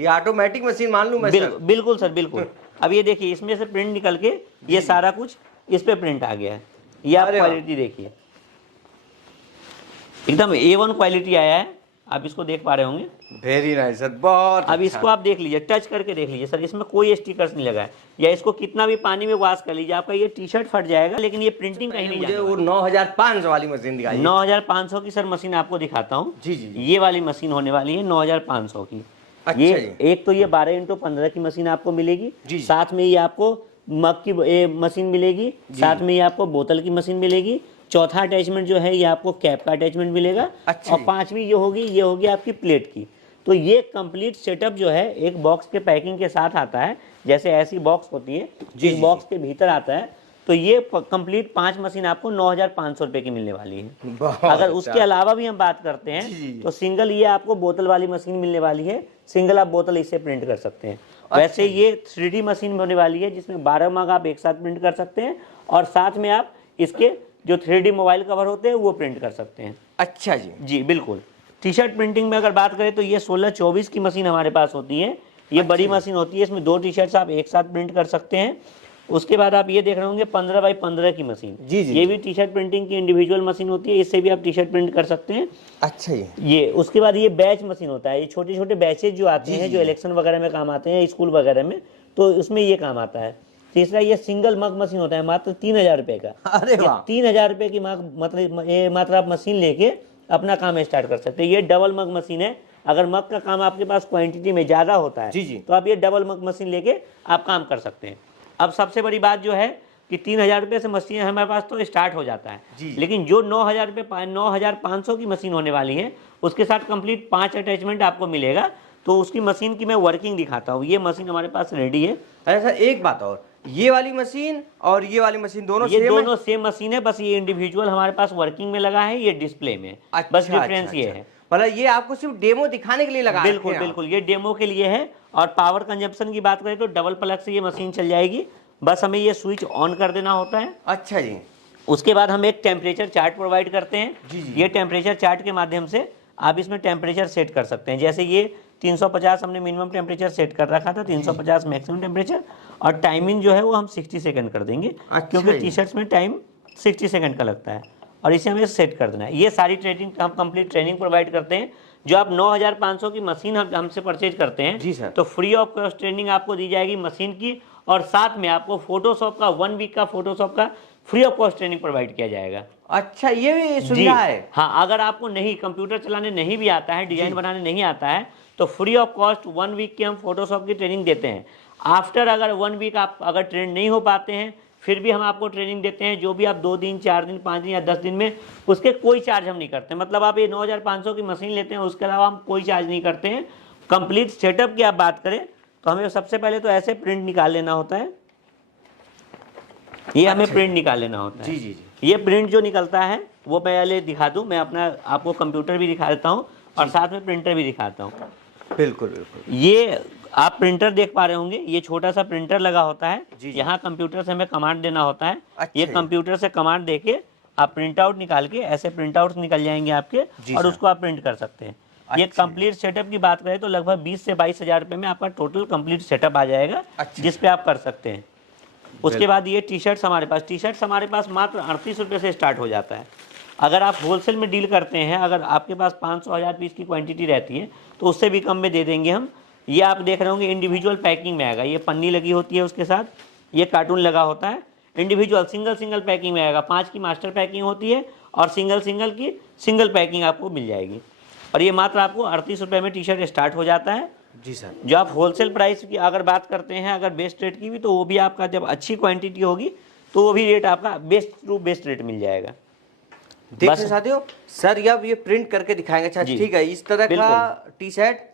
ये automatic machine मान लूं मैं सर? बिल्कुल सर, बिल्कुल। अब ये देखिए, इसमें से प्रिंट निकल के ये सारा कुछ इस पे प्रिंट आ गया है। ये आप क्वालिटी देखिए, एकदम A1 क्वालिटी आया है, आप इसको देख पा रहे होंगे। वेरी नाइस सर, बहुत अब इसको आप देख लीजिए, टच करके देख लीजिए सर, इसमें कोई स्टिकर्स नहीं लगा है, या इसको कितना भी पानी में वॉश कर लीजिए, आपका ये टी शर्ट फट जाएगा, लेकिन ये प्रिंटिंग कहीं नहीं मुझे जाएगी। वो 9500 वाली मशीन दिखाई। 9500 की सर मशीन आपको दिखाता हूँ। जी जी। ये वाली मशीन होने वाली है 9500 की। अच्छा ये जी। एक तो ये 12x15 की मशीन आपको मिलेगी जी। साथ में ये आपको मग की मशीन मिलेगी, साथ में ये आपको बोतल की मशीन मिलेगी। चौथा अटैचमेंट जो है ये आपको कैप का अटैचमेंट मिलेगा। अच्छा और पांचवी ये होगी आपकी प्लेट की। तो ये कंप्लीट सेटअप जो है एक बॉक्स के पैकिंग के साथ आता है, जैसे ऐसी बॉक्स होती है, इस बॉक्स के भीतर आता है। तो ये कंप्लीट 5 मशीन आपको 9500 रुपए की मिलने वाली है। अगर उसके अलावा भी हम बात करते हैं तो सिंगल ये आपको बोतल वाली मशीन मिलने वाली है, सिंगल आप बोतल इससे प्रिंट कर सकते हैं। वैसे ये 3D मशीन होने वाली है जिसमें 12 मग आप एक साथ प्रिंट कर सकते हैं, और साथ में आप इसके जो 3D मोबाइल कवर होते हैं वो प्रिंट कर सकते हैं। अच्छा जी। जी बिल्कुल। टी शर्ट प्रिंटिंग में अगर बात करें तो ये 16-24 की मशीन हमारे पास होती है। ये बड़ी मशीन होती है, इसमें 2 टी शर्ट्स आप एक साथ प्रिंट कर सकते हैं। उसके बाद आप ये देख रहे होंगे 15x15 की मशीन। जी जी। ये भी टी शर्ट प्रिंटिंग की इंडिविजुअल मशीन होती है, इससे भी आप टी शर्ट प्रिंट कर सकते हैं। अच्छा जी। ये उसके बाद ये बैच मशीन होता है, ये छोटे छोटे बैचेज जो आते हैं, जो इलेक्शन वगैरह में काम आते हैं, स्कूल वगैरह में, तो उसमें ये काम आता है। तीसरा ये सिंगल मग मशीन होता है, मात्र 3000 रुपए का। अरे वाह। 3000 रुपए की मग मात्र आप मशीन लेके अपना काम स्टार्ट कर सकते हैं। ये डबल मग मशीन है। अगर मग का काम आपके पास क्वांटिटी में ज़्यादा होता है जी। तो आप ये डबल मग मशीन लेके आप काम कर सकते हैं। अब सबसे बड़ी बात जो है कि 3000 रुपये से मशीन हमारे पास तो स्टार्ट हो जाता है, लेकिन जो 9500 की मशीन होने वाली है उसके साथ कंप्लीट 5 अटैचमेंट आपको मिलेगा। तो उसकी मशीन की मैं वर्किंग दिखाता हूँ। ये मशीन हमारे पास रेडी है। अरे सर एक बात और, ये वाली मशीन और ये वाली मशीन दोनों सेम मशीन है, बस ये इंडिविजुअल हमारे पास वर्किंग में लगा है, ये डिस्प्ले में। बस डिफरेंस ये है। मतलब ये आपको सिर्फ डेमो दिखाने के लिए लगा है? बिल्कुल बिल्कुल, ये डेमो के लिए है। और पावर कंजप्शन की बात करें तो डबल प्लग से ये मशीन चल जाएगी, बस हमें ये स्विच ऑन कर देना होता है। अच्छा जी। उसके बाद हम एक टेम्परेचर चार्ट प्रोवाइड करते हैं। ये टेम्परेचर चार्ट के माध्यम से आप इसमें टेम्परेचर सेट कर सकते हैं। जैसे ये 350 हमने मिनिमम टेम्परेचर सेट कर रखा था, 350 मैक्सिमम टेम्परेचर, और टाइमिंग जो है वो हम 60 सेकंड कर देंगे। क्योंकि टी शर्ट्स में टाइम 60 सेकंड का लगता है, और इसे हमें सेट कर देना है। ये सारी ट्रेनिंग हम कंप्लीट ट्रेनिंग प्रोवाइड करते हैं। जो आप 9500 की मशीन हमसे परचेज करते हैं जी सर, तो फ्री ऑफ कॉस्ट ट्रेनिंग आपको दी जाएगी मशीन की, और साथ में आपको फोटोशॉप का 1 वीक का फोटोशॉप का free of cost training provide किया जाएगा। अच्छा, ये भी सुविधा है? हाँ, अगर आपको नहीं कंप्यूटर चलाने नहीं भी आता है, डिजाइन बनाने नहीं आता है, तो फ्री ऑफ कॉस्ट 1 वीक की हम फोटोशॉप की ट्रेनिंग देते हैं। आफ्टर अगर 1 वीक आप अगर ट्रेन नहीं हो पाते हैं, फिर भी हम आपको ट्रेनिंग देते हैं। जो भी आप 2 दिन, 4 दिन, 5 दिन या 10 दिन में, उसके कोई चार्ज हम नहीं करते। मतलब आप ये 9500 की मशीन लेते हैं, उसके अलावा हम कोई चार्ज नहीं करते हैं। कंप्लीट सेटअप की आप बात करें तो हमें सबसे पहले तो ऐसे प्रिंट निकाल लेना होता है। ये हमें प्रिंट निकाल लेना होता है। जी। ये प्रिंट जो निकलता है वो पहले दिखा दूं, मैं अपना आपको कंप्यूटर भी दिखा देता हूँ और साथ में प्रिंटर भी दिखाता हूँ। बिल्कुल बिल्कुल। ये आप प्रिंटर देख पा रहे होंगे, ये छोटा सा प्रिंटर लगा होता है। यहाँ कंप्यूटर से हमें कमांड देना होता है। ये कंप्यूटर से कमांड देके आप प्रिंट आउट निकाल के, ऐसे प्रिंट आउट निकल जाएंगे आपके, और उसको आप प्रिंट कर सकते हैं। ये कंप्लीट सेटअप की बात करें तो लगभग 20 से 22 हज़ार रुपये में आपका टोटल कंप्लीट सेटअप आ जाएगा, जिस पे आप कर सकते हैं। उसके बाद ये टी शर्ट्स हमारे पास मात्र 38 रुपये से स्टार्ट हो जाता है। अगर आप होलसेल में डील करते हैं, अगर आपके पास 500-1000 पीस की क्वांटिटी रहती है तो उससे भी कम में दे देंगे हम। ये आप देख रहे होंगे इंडिविजुअल पैकिंग में आएगा। ये पन्नी लगी होती है, उसके साथ ये कार्टून लगा होता है। इंडिविजुअल सिंगल पैकिंग में आएगा। 5 की मास्टर पैकिंग होती है और सिंगल की सिंगल पैकिंग आपको मिल जाएगी। और ये मात्र आपको 38 रुपये में टी शर्ट स्टार्ट हो जाता है। जी सर। जो आप होलसेल प्राइस की अगर बात करते हैं, अगर बेस्ट रेट की भी, तो वो भी आपका जब अच्छी क्वांटिटी होगी तो वो भी रेट आपका बेस्ट रेट मिल जाएगा। देखिए साथियों, सर अब ये प्रिंट करके दिखाएंगे। अच्छा ठीक है, इस तरह का टी शर्ट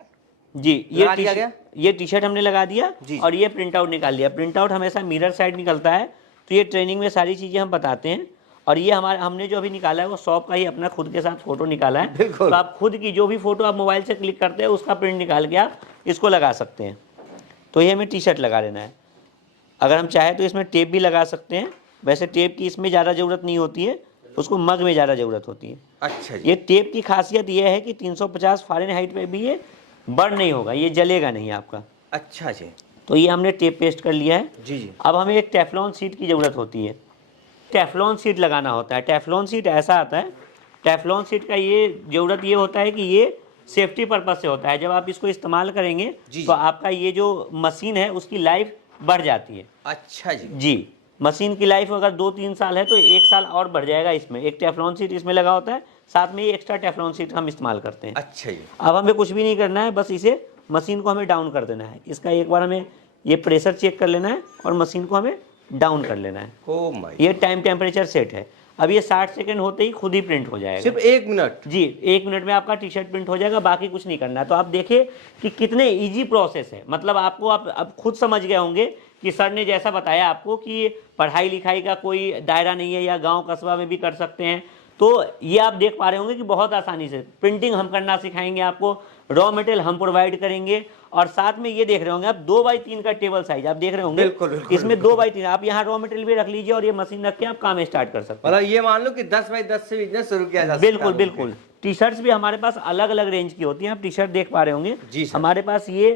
जी, ये टी शर्ट हमने लगा दिया और ये प्रिंट आउट निकाल दिया। प्रिंट आउट हमेशा मिरर साइड निकलता है, तो ये ट्रेनिंग में सारी चीज़ें हम बताते हैं। और ये हमने जो अभी निकाला है वो शॉप का ही अपना खुद के साथ फोटो निकाला है। तो आप खुद की जो भी फोटो आप मोबाइल से क्लिक करते हैं उसका प्रिंट निकाल के आप इसको लगा सकते हैं। तो ये हमें टी शर्ट लगा लेना है। अगर हम चाहें तो इसमें टेप भी लगा सकते हैं। वैसे टेप की इसमें ज़्यादा ज़रूरत नहीं होती है, उसको मग में ज़्यादा ज़रूरत होती है। अच्छा जी। ये टेप की खासियत ये है कि 350 फ़ारेनहाइट में भी ये बर्न नहीं होगा, ये जलेगा नहीं आपका। अच्छा जी। तो ये हमने टेप पेस्ट कर लिया है जी जी। अब हमें एक टेफ्लॉन शीट की ज़रूरत होती है, टेफ्लॉन शीट लगाना होता है। टेफ्लॉन शीट ऐसा आता है, टेफ्लॉन शीट का ये ज़रूरत ये होता है कि ये सेफ्टी पर्पज़ से होता है। जब आप इसको इस्तेमाल करेंगे तो आपका ये जो मशीन है उसकी लाइफ बढ़ जाती है। अच्छा जी। जी, मशीन की लाइफ अगर 2-3 साल है तो 1 साल और बढ़ जाएगा इसमें। एक टेफ्लॉन शीट इसमें लगा होता है, साथ में ये एक्स्ट्रा टेफ्लॉन शीट हम इस्तेमाल करते हैं। अच्छा जी। अब हमें कुछ भी नहीं करना है, बस इसे मशीन को हमें डाउन कर देना है। इसका एक बार हमें ये प्रेशर चेक कर लेना है और मशीन को हमें डाउन कर लेना है। ओह माय, ये टाइम टेम्परेचर सेट है। अब ये 60 सेकंड होते ही खुद ही प्रिंट हो जाएगा। सिर्फ 1 मिनट? जी, 1 मिनट में आपका टी शर्ट प्रिंट हो जाएगा, बाकी कुछ नहीं करना है। तो आप देखिए कि कितने इजी प्रोसेस है। मतलब आपको आप अब खुद समझ गए होंगे कि सर ने जैसा बताया आपको कि पढ़ाई लिखाई का कोई दायरा नहीं है, या गांव कस्बा में भी कर सकते हैं। तो ये आप देख पा रहे होंगे कि बहुत आसानी से प्रिंटिंग हम करना सिखाएंगे आपको, रॉ मटेरियल हम प्रोवाइड करेंगे, और साथ में ये देख रहे होंगे आप 2x3 का टेबल साइज आप देख रहे होंगे। बिल्कुल, इसमें 2x3 आप यहाँ रॉ मटेरियल भी रख लीजिए और ये मशीन रख के आप काम स्टार्ट कर सकते हैं। मतलब ये मान लो कि 10x10 से बिजनेस शुरू किया जा सकता है। बिल्कुल बिल्कुल। टी शर्ट्स भी हमारे पास अलग अलग रेंज की होती हैं। आप टी शर्ट देख पा रहे होंगे जी सर। हमारे पास ये,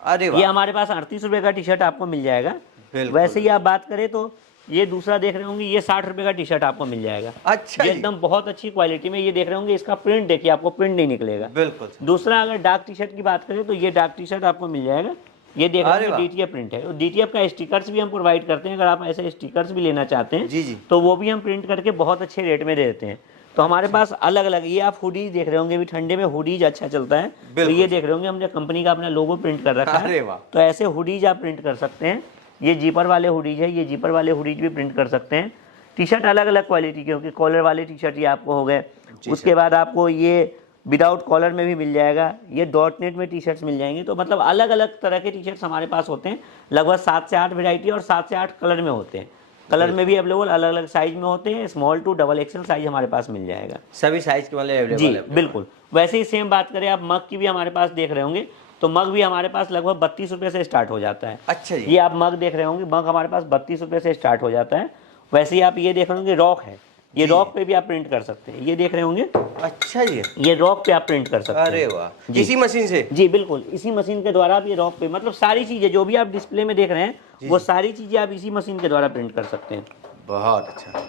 अरे ये हमारे पास 38 रुपए का टी शर्ट आपको मिल जाएगा। बिल्कुल। वैसे ही आप बात करें तो ये दूसरा देख रहे होंगे, ये 60 रुपए का टी शर्ट आपको मिल जाएगा। अच्छा ये एकदम बहुत अच्छी क्वालिटी में। ये देख रहे होंगे, इसका प्रिंट देखिए, आपको प्रिंट नहीं निकलेगा। बिल्कुल। दूसरा अगर डार्क टी शर्ट की बात करें तो ये डार्क टी शर्ट आपको मिल जाएगा। ये देख रहे हैं DTF प्रिंट है, DTF का स्टिकर्स भी हम प्रोवाइड करते हैं। अगर आप ऐसे स्टिकर्स भी लेना चाहते हैं जी जी, तो वो भी हम प्रिंट करके बहुत अच्छे रेट में दे देते हैं। तो हमारे पास अलग अलग, ये आप हुडीज देख रहे होंगे, भी ठंडे में हुडीज अच्छा चलता है। तो ये देख रहे होंगे हमने कंपनी का अपना लोगो प्रिंट कर रखा है। तो ऐसे हुडीज आप प्रिंट कर सकते हैं। ये जीपर वाले हुडीज है, ये जीपर वाले हुडीज भी प्रिंट कर सकते हैं। टी शर्ट अलग अलग क्वालिटी के, क्योंकि कॉलर वाले टी शर्ट ये आपको हो गए। उसके बाद आपको ये विदाउट कॉलर में भी मिल जाएगा, ये डॉट नेट में टी शर्ट्स मिल जाएंगे। तो मतलब अलग अलग तरह के टी शर्ट्स हमारे पास होते हैं। लगभग 7 से 8 वेराइटी और 7 से 8 कलर में होते हैं। कलर में भी अवेलेबल अलग अलग साइज में होते हैं। Small to double XL size हमारे पास मिल जाएगा, सभी साइज के वाले अवेलेबल जी बिल्कुल। वैसे ही सेम बात करें आप मग की भी हमारे पास देख रहे होंगे, तो मग भी हमारे पास लगभग 32 रुपये से स्टार्ट हो जाता है। अच्छा जी। ये आप मग देख रहे होंगे, मग हमारे पास 32 रुपये से स्टार्ट हो जाता है। वैसे ही आप ये देख रहे होंगे रॉक है, ये रॉक पे भी आप प्रिंट कर सकते हैं। ये देख रहे होंगे, अच्छा जी, ये रॉक पे आप प्रिंट कर सकते हैं। अरे वाह, इसी मशीन से? जी बिल्कुल, इसी मशीन के द्वारा आप ये रॉक पे, मतलब सारी चीजें जो भी आप डिस्प्ले में देख रहे हैं वो सारी चीजें आप इसी मशीन के द्वारा प्रिंट कर सकते हैं। बहुत अच्छा।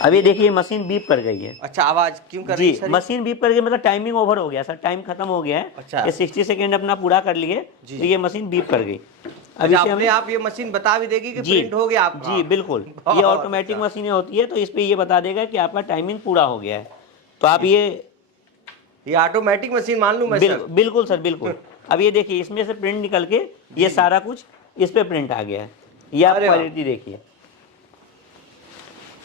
अब ये देखिए मशीन बीप कर गई है। अच्छा, आवाज क्यों कर रही है सर? मशीन बीप कर गई, मतलब टाइमिंग ओवर हो गया सर, टाइम खत्म हो गया है। अच्छा। ये 60 सेकंड अपना पूरा कर लिए तो ये मशीन बीप कर गई। अब अपने आप ये मशीन बता भी देगी कि प्रिंट हो गया आपका? जी बिल्कुल, ये ऑटोमेटिक मशीनें होती है, तो इस पे ये बता देगा कि आपका टाइमिंग पूरा हो गया है। तो आप ये ऑटोमेटिक मशीन मान लूं मैं सर? बिल्कुल सर, बिल्कुल। अब ये देखिए, इसमें से प्रिंट निकल के ये सारा कुछ इस पे प्रिंट आ गया है। ये आप क्वालिटी देखिए,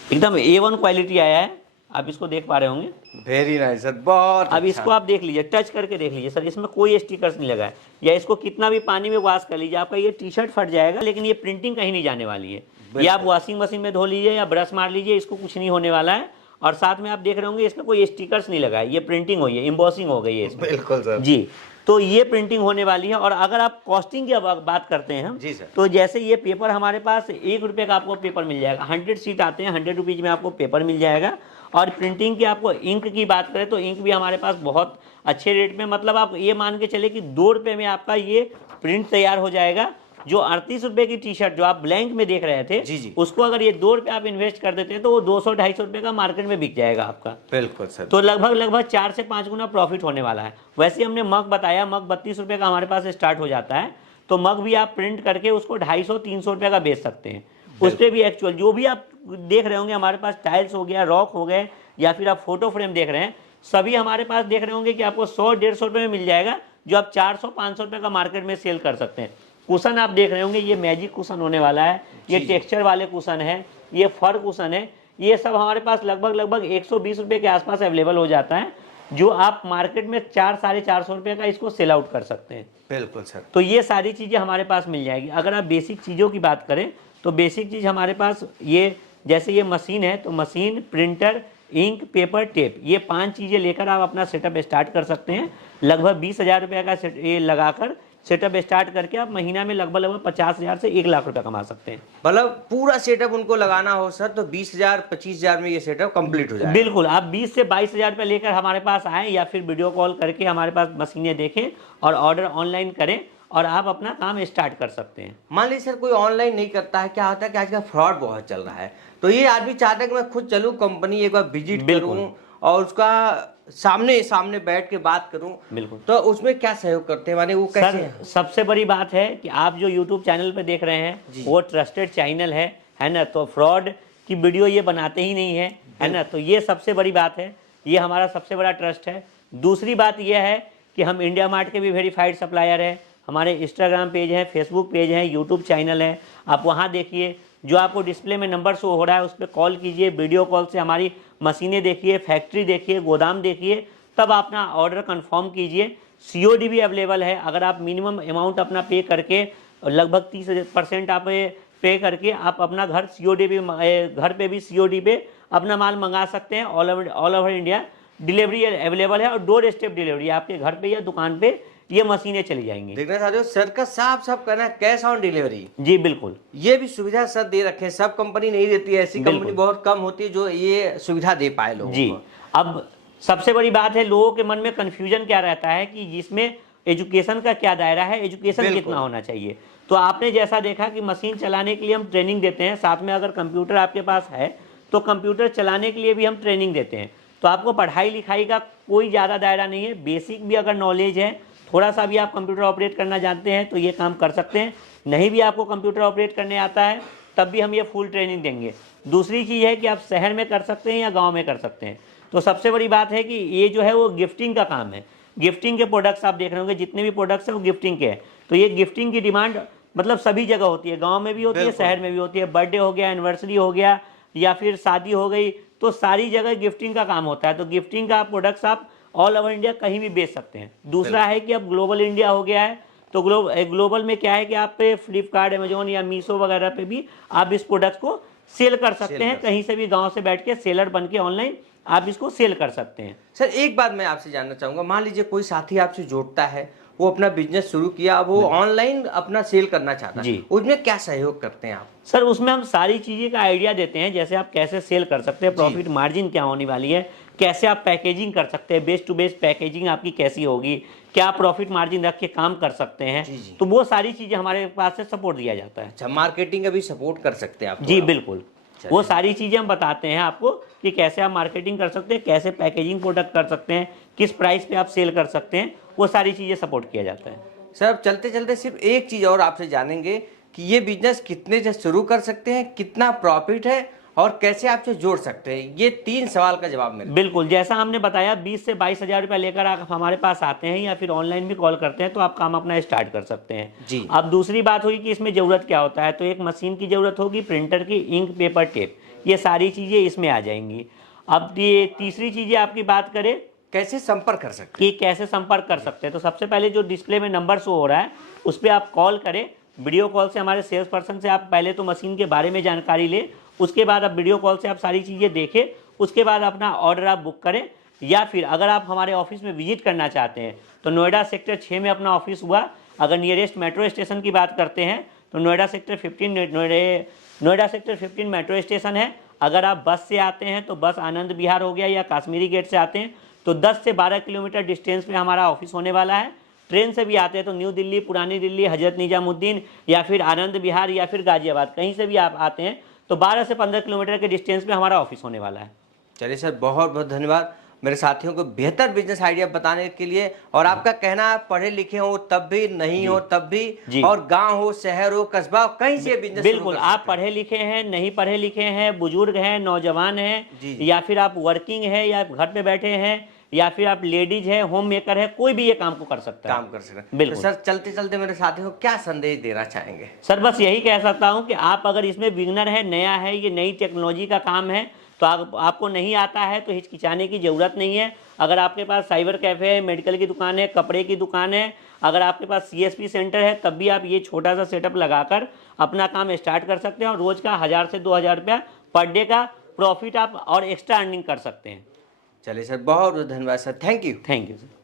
एकदम A1 क्वालिटी आया है। आप इसको देख पा रहे होंगे। वेरी नाइस सर, बहुत। अब इसको आप देख लीजिए, टच करके देख लीजिए सर, इसमें कोई स्टिकर्स नहीं लगा है। या इसको कितना भी पानी में वॉश कर लीजिए, आपका ये टी शर्ट फट जाएगा, लेकिन ये प्रिंटिंग कहीं नहीं जाने वाली है। ये आप वॉशिंग मशीन में धो लीजिए या ब्रश मार लीजिए, इसको कुछ नहीं होने वाला है। और साथ में आप देख रहे होंगे इसमें कोई स्टिकर्स नहीं लगा है, ये प्रिंटिंग हुई है, एम्बॉसिंग हो गई है इसमें। बिल्कुल सर जी, तो ये प्रिंटिंग होने वाली है। और अगर आप कॉस्टिंग की बात करते हैं हम जी सर, तो जैसे ये पेपर हमारे पास 1 रुपये का आपको पेपर मिल जाएगा। 100 शीट आते हैं, 100 रुपीज़ में आपको पेपर मिल जाएगा। और प्रिंटिंग की आपको इंक की बात करें तो इंक भी हमारे पास बहुत अच्छे रेट में, मतलब आप ये मान के चले कि 2 रुपये में आपका ये प्रिंट तैयार हो जाएगा। जो 38 रुपये की टी शर्ट जो आप ब्लैंक में देख रहे थे जी, उसको अगर ये 2 रुपये आप इन्वेस्ट कर देते हैं तो वो 200-250 रुपये का मार्केट में बिक जाएगा आपका। बिल्कुल सर। तो लगभग 4 से 5 गुना प्रॉफिट होने वाला है। वैसे हमने मग बताया, मग 32 रुपये का हमारे पास स्टार्ट हो जाता है। तो मग भी आप प्रिंट करके उसको 250-300 रुपये का बेच सकते हैं। उस पर भी एक्चुअल जो भी आप देख रहे होंगे हमारे पास, टाइल्स हो गया, रॉक हो गए, या फिर आप फोटो फ्रेम देख रहे हैं, सभी हमारे पास देख रहे होंगे कि आपको 100-150 रुपये में मिल जाएगा, जो आप 400-500 रुपये का मार्केट में सेल कर सकते हैं। कुशन आप देख रहे होंगे, ये मैजिक कुशन होने वाला है, ये टेक्सचर वाले कुशन है, ये फर कुशन है। ये सब हमारे पास लगभग 120 रुपये के आसपास अवेलेबल हो जाता है, जो आप मार्केट में 400-450 रुपये का इसको सेल आउट कर सकते हैं। बिल्कुल सर। तो ये सारी चीज़ें हमारे पास मिल जाएगी। अगर आप बेसिक चीज़ों की बात करें तो बेसिक चीज़ हमारे पास ये, जैसे ये मशीन है तो machine, printer, ink, paper, tape, ये 5 चीज़ें लेकर आप अपना सेटअप स्टार्ट कर सकते हैं। लगभग 20,000 रुपये का ये लगाकर सेटअप स्टार्ट करके आप महीना में लगभग 50,000 से 1 लाख रुपया कमा सकते हैं। मतलब पूरा सेटअप उनको लगाना हो सर तो 20,000 25,000 में ये सेटअप कंप्लीट हो जाएगा। बिल्कुल, आप 20 से 22,000 रुपये लेकर हमारे पास आएँ या फिर वीडियो कॉल करके हमारे पास मशीनें देखें और ऑर्डर ऑनलाइन करें और आप अपना काम स्टार्ट कर सकते हैं। मान लीजिए सर कोई ऑनलाइन नहीं करता है, क्या होता है कि आजकल फ्रॉड बहुत चल रहा है, तो ये आदमी चाहता है कि मैं खुद चलूँ कंपनी एक बार विजिट करूँ और उसका सामने सामने बैठ के बात करूं, बिल्कुल, तो उसमें क्या सहयोग करते हैं, माने वो कैसे सर? सबसे बड़ी बात है कि आप जो YouTube चैनल पे देख रहे हैं वो ट्रस्टेड चैनल है ना, तो फ्रॉड की वीडियो ये बनाते ही नहीं है ना, तो ये सबसे बड़ी बात है, ये हमारा सबसे बड़ा ट्रस्ट है। दूसरी बात ये है कि हम इंडिया मार्ट के भी वेरीफाइड सप्लायर है, हमारे इंस्टाग्राम पेज है, फेसबुक पेज है, यूट्यूब चैनल है, आप वहाँ देखिए, जो आपको डिस्प्ले में नंबर शो हो रहा है उस पर कॉल कीजिए, वीडियो कॉल से हमारी मशीनें देखिए, फैक्ट्री देखिए, गोदाम देखिए, तब अपना ऑर्डर कंफर्म कीजिए। COD भी अवेलेबल है, अगर आप मिनिमम अमाउंट अपना पे करके लगभग 30% आप पे करके आप अपना घर COD भी घर पे भी COD पे अपना माल मंगा सकते हैं। All over India delivery available है और डोर स्टेप डिलीवरी आपके घर पे या दुकान पे ये मशीनें चली जाएंगी। देखना चाहते हो सर का साफ साफ करना है, कैश ऑन डिलीवरी। जी बिल्कुल, ये भी सुविधा सर दे रखे हैं, सब कंपनी नहीं देती है, ऐसी कंपनी बहुत कम होती है जो ये सुविधा दे पाए लोगों जी को। अब सबसे बड़ी बात है, लोगों के मन में कंफ्यूजन क्या रहता है कि जिसमें एजुकेशन का क्या दायरा है, एजुकेशन कितना होना चाहिए। तो आपने जैसा देखा कि मशीन चलाने के लिए हम ट्रेनिंग देते हैं, साथ में अगर कंप्यूटर आपके पास है तो कंप्यूटर चलाने के लिए भी हम ट्रेनिंग देते हैं। तो आपको पढ़ाई लिखाई का कोई ज़्यादा दायरा नहीं है, बेसिक भी अगर नॉलेज है, थोड़ा सा भी आप कंप्यूटर ऑपरेट करना जानते हैं तो ये काम कर सकते हैं। नहीं भी आपको कंप्यूटर ऑपरेट करने आता है तब भी हम ये फुल ट्रेनिंग देंगे। दूसरी चीज़ है कि आप शहर में कर सकते हैं या गांव में कर सकते हैं। तो सबसे बड़ी बात है कि ये जो है वो गिफ्टिंग का काम है, गिफ्टिंग के प्रोडक्ट्स आप देख रहे होंगे, जितने भी प्रोडक्ट्स हैं वो गिफ्टिंग के हैं। तो ये गिफ्टिंग की डिमांड मतलब सभी जगह होती है, गाँव में भी होती है, शहर में भी होती है। बर्थडे हो गया, एनिवर्सरी हो गया या फिर शादी हो गई, तो सारी जगह गिफ्टिंग का काम होता है। तो गिफ्टिंग का प्रोडक्ट्स आप ऑल ओवर इंडिया कहीं भी बेच सकते हैं। दूसरा है कि अब ग्लोबल इंडिया हो गया है, तो ग्लोबल में क्या है कि आप पे फ्लिपकार्ट, अमेजोन या मीशो वगैरह पे भी आप इस प्रोडक्ट को सेल कर सकते हैं। कहीं से भी गांव से बैठ के सेलर बन के ऑनलाइन आप इसको सेल कर सकते हैं। सर एक बात मैं आपसे जानना चाहूंगा, मान लीजिए कोई साथी आपसे जोड़ता है, वो अपना बिजनेस शुरू किया, अब वो ऑनलाइन अपना सेल करना चाहता है, उसमें क्या सहयोग करते हैं आप? सर उसमें हम सारी चीज़ें का आइडिया देते हैं, जैसे आप कैसे सेल कर सकते हैं, प्रॉफिट मार्जिन क्या होने वाली है, कैसे आप पैकेजिंग कर सकते हैं, बेस्ट टू बेस्ट पैकेजिंग आपकी कैसी होगी, क्या प्रॉफिट मार्जिन रख के काम कर सकते हैं। तो वो सारी चीज़ें हमारे पास से सपोर्ट दिया जाता है। अच्छा, मार्केटिंग का भी सपोर्ट कर सकते हैं आप? जी बिल्कुल, वो सारी चीज़ें हम बताते हैं आपको कि कैसे आप मार्केटिंग कर सकते हैं, कैसे पैकेजिंग प्रोडक्ट कर सकते हैं, किस प्राइस पे आप सेल कर सकते हैं, वो सारी चीज़ें सपोर्ट किया जाता है। सर अब चलते चलते सिर्फ एक चीज़ और आपसे जानेंगे कि ये बिजनेस कितने से शुरू कर सकते हैं, कितना प्रॉफिट है और कैसे आपसे जोड़ सकते हैं, ये 3 सवाल का जवाब मिले। बिल्कुल, जैसा हमने बताया 20 से 22,000 रुपया लेकर आप हमारे पास आते हैं या फिर ऑनलाइन भी कॉल करते हैं तो आप काम अपना स्टार्ट कर सकते हैं जी। अब दूसरी बात होगी कि इसमें ज़रूरत क्या होता है, तो एक मशीन की ज़रूरत होगी, प्रिंटर की, इंक, पेपर, टेप, ये सारी चीज़ें इसमें आ जाएंगी। अब ये तीसरी चीज़ें आपकी बात करें कैसे संपर्क कर सकते हैं, कि कैसे संपर्क कर सकते हैं, तो सबसे पहले जो डिस्प्ले में नंबर शो हो रहा है उस पर आप कॉल करें। वीडियो कॉल से हमारे सेल्स पर्सन से आप पहले तो मशीन के बारे में जानकारी लें, उसके बाद आप वीडियो कॉल से आप सारी चीज़ें देखें, उसके बाद अपना ऑर्डर आप बुक करें। या फिर अगर आप हमारे ऑफिस में विजिट करना चाहते हैं तो नोएडा सेक्टर 6 में अपना ऑफिस हुआ। अगर नियरेस्ट मेट्रो स्टेशन की बात करते हैं तो नोएडा सेक्टर 15 मेट्रो स्टेशन है। अगर आप बस से आते हैं तो बस आनंद विहार हो गया या काश्मीरी गेट से आते हैं तो 10 से 12 किलोमीटर डिस्टेंस पे हमारा ऑफिस होने वाला है। ट्रेन से भी आते हैं तो न्यू दिल्ली, पुरानी दिल्ली, हजरत निजामुद्दीन या फिर आनंद विहार या फिर गाजियाबाद, कहीं से भी आप आते हैं तो 12 से 15 किलोमीटर के डिस्टेंस पे हमारा ऑफिस होने वाला है। चलिए सर, बहुत बहुत धन्यवाद मेरे साथियों को बेहतर बिजनेस आइडिया बताने के लिए। और आपका कहना है पढ़े लिखे हो तब भी, नहीं हो तब भी, और गांव हो, शहर हो, कस्बा हो, कहीं से बिजनेस बिल्कुल, आप पढ़े लिखे हैं, नहीं पढ़े लिखे हैं, बुजुर्ग हैं, नौजवान हैं, या फिर आप वर्किंग है या घर पे बैठे हैं, या फिर आप लेडीज है, होम मेकर है, कोई भी ये काम को कर सकता है, काम कर सकता है। बिल्कुल। तो सर चलते चलते मेरे साथियों को क्या संदेश देना चाहेंगे? सर बस यही कह सकता हूँ कि आप अगर इसमें बिगनर है, नया है, ये नई टेक्नोलॉजी का काम है, तो आपको नहीं आता है तो हिचकिचाने की ज़रूरत नहीं है। अगर आपके पास साइबर कैफ़े है, मेडिकल की दुकान है, कपड़े की दुकान है, अगर आपके पास CSP सेंटर है, तब भी आप ये छोटा सा सेटअप लगाकर अपना काम स्टार्ट कर सकते हैं और रोज़ का 1000 से 2000 रुपया पर डे का प्रॉफिट आप और एक्स्ट्रा अर्निंग कर सकते हैं। चलिए सर, बहुत बहुत धन्यवाद sir, thank you. Thank you sir.